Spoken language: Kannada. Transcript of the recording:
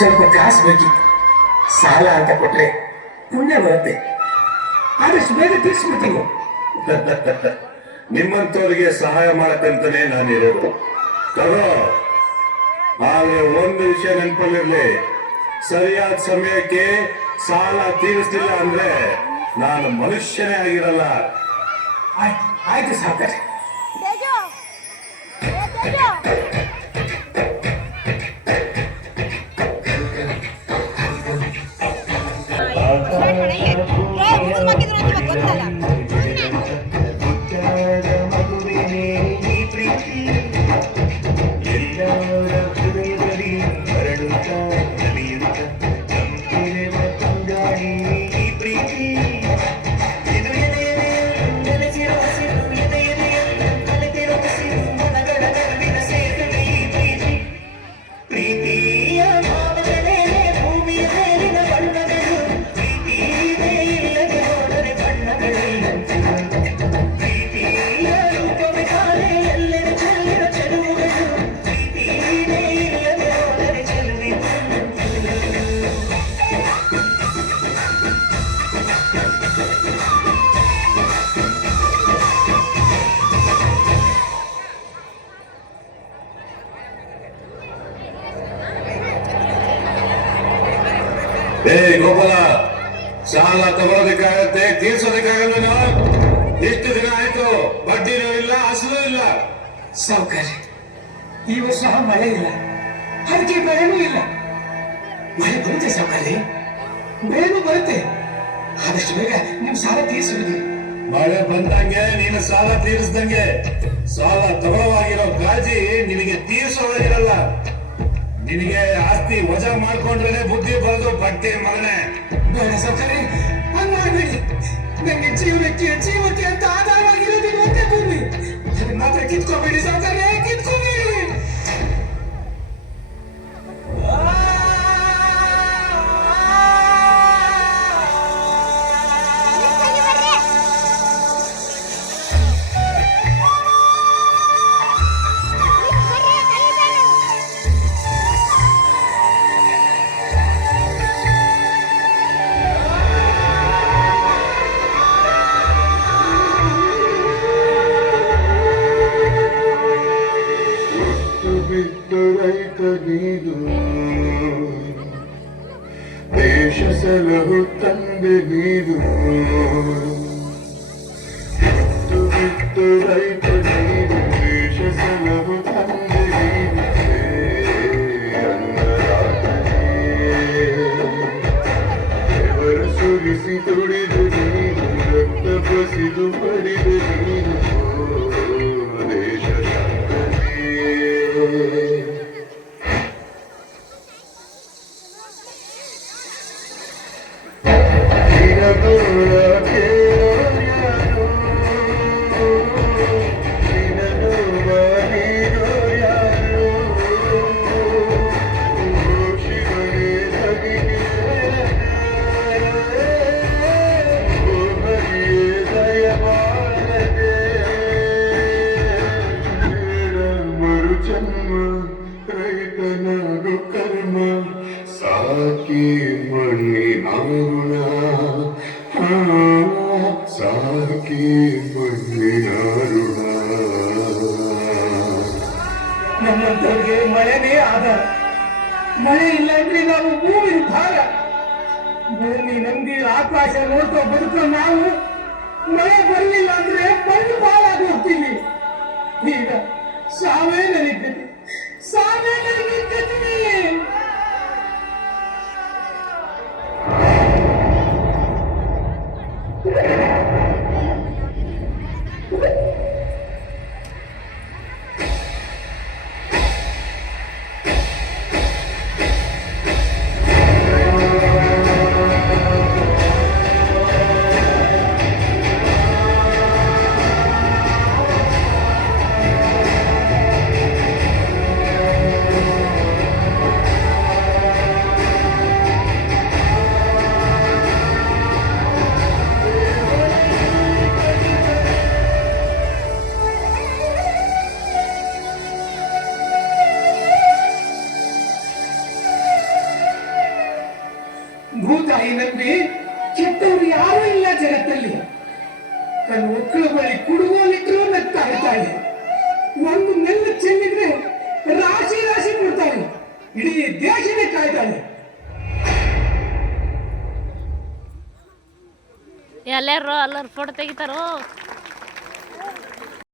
ಸ್ವಲ್ಪ ಕಾಸು ಬೇಕಿತ್ತು. ಸಾಲ ಅಂತ ಕೊಟ್ರೆ ಪುಣ್ಯ ಬರುತ್ತೆ. ಆದಷ್ಟು ಬೇಗ ತೀರ್ಸ್ಬಿಡ್ತೀನಿ. ನಿಮ್ಮಂತವರಿಗೆ ಸಹಾಯ ಮಾಡಕ್ಕಂತಾನೆ ನಾನಿರೋದು. ತಗೋ. ಆದ್ರೆ ಒಂದು ವಿಷಯ ನೆನಪಲ್ಲಿರ್ಲಿ, ಸರಿಯಾದ ಸಮಯಕ್ಕೆ ಸಾಲ ತೀರಿಸ್ತಿಲ್ಲ ಅಂದ್ರೆ ನಾನು ಮನುಷ್ಯನೇ ಆಗಿರಲ್ಲ. ಆಯ್ತು ಸಾಕಾರೆ. ಗೋಪಾಲ, ಸಾಲ ತಗೊಳ್ಳೋದಕ್ಕಾಗತ್ತೆ, ತೀರ್ಸೋದಕ್ಕಾಗಲ್ಲ. ಎಷ್ಟು ದಿನ ಆಯ್ತು, ಬಡ್ಡಿನೂ ಇಲ್ಲ, ಅಸಲು ಇಲ್ಲ. ಸಾವುಕಾರೆ, ಈ ವರ್ಷ ಮಳೆ ಇಲ್ಲ, ಅದಕ್ಕೆ ಬೆಳೆನೂ ಇಲ್ಲ. ಮಳೆ ಬರುತ್ತೆ ಸಾವುಕಾರೆ, ಬೆಳೆನೂ ಬರುತ್ತೆ. ಆದಷ್ಟು ಬೇಗ ನಿಮ್ ಸಾಲ ತೀರಿಸುವುದು. ಮಳೆ ಬಂದಂಗೆ ನೀನು ಸಾಲ ತೀರಿಸ್ದಂಗೆ. ಸಾಲ ತಗೊಳ್ಳೋವಾಗಿರೋ ಕಾಳಜಿ ನಿನಗೆ ತೀರಿಸೋವಾಗಿರಲ್ಲ. ನಿನಗೆ ಆಸ್ತಿ ವಜಾ ಮಾಡ್ಕೊಂಡ್ರೆ ಬುದ್ಧಿ ಬರೋದು ಬಟ್ಟೆ ಮಗನೇ. ಬೇಡ ಸಾವುಕಾರೆ, ಹಂಗಾಗ್ಬೇಡಿ. ನಂಗೆ ಜೀವಕ್ಕೆ ಅಂತ ಆಧಾರವಾಗಿರೋದು ಒಂದೇ ಭೂಮಿ. ಅದನ್ನ ಮಾತ್ರ ಕಿತ್ಕೋಬೇಡಿ ಸಾವುಕಾರೆ, ಕಿತ್ಕೋಬೇಡಿ. ದೇಶ ಸಲಹು ತಂದೆ ನೀರು, ಬಿಟ್ಟು ರೈತ ನೀರು, ದೇಶ ಸಲಹು ತಂದೆ ನೀರು. ದೇವರು ಸುರಿಸಿ ತುಡಿದು ನೀರು, ರಕ್ತ ಬಸಿದು ಪಡಿದು ನೀರು. ದೇಶ ರೈತನಾಗು ಕರ್ಮ ಸಾಕಿ ಮಣ್ಣಿನಾರುಣ, ಸಾಕಿ ಮಣ್ಣಿನಾರುಣ. ನಮ್ಮಂತವ್ರಿಗೆ ಮಳೆನೇ ಆಧಾರ. ಮಳೆ ಇಲ್ಲ ಅಂದ್ರೆ ನಾವು ಭೂಮಿ ಭಾರ. ಭೂಮಿ ನಂಬಿ ಆಕಾಶ ನೋಡ್ಕೊ ಬದುಕೋ ನಾವು ಮಳೆ ಬರಲಿಲ್ಲ ಅಂದ್ರೆ ಮಣ್ಣು ಪಾಲಾಗಿ ಹೋಗ್ತೀವಿ. ಈಗ ಸಾವೇ ನನಗೆ ಸಾವೇ ನನಗೆ ಭೂತಾಯಿ ನಂಬಿ ಕೆಟ್ಟವ್ರು ಯಾರೂ ಇಲ್ಲ ಜಗತ್ತಲ್ಲಿ. ತನ್ನ ಮಕ್ಕಳ ಬಳಿ ಕುಡುಗೋಲಿಟ್ರು ನಗ್ತಾ ಇರ್ತಾಳೆ. ಒಂದು ನೆಲ್ಲ ಚೆಲ್ಲಿದ್ರೆ ರಾಶಿ ರಾಶಿ ಕೊಡ್ತಾಳೆ. ಇಡೀ ದೇಶನೇ ಕಾಯ್ತಾಳೆ. ಎಲ್ಲರೂ ಫೋಟೋ ತೆಗಿತಾರೋ.